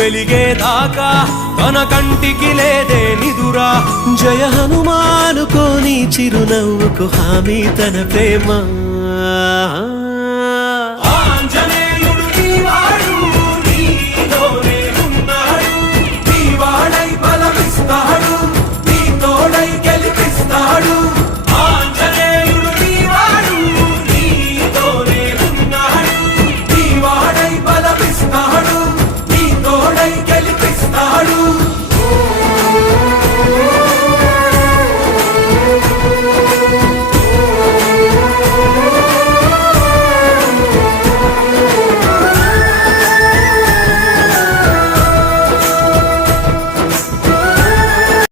వెలిగేదాకా తన కంటికి లేదే నిదురా. జయ హనుమానుకోని చిరునవ్వుకు హామీ తన ప్రేమ.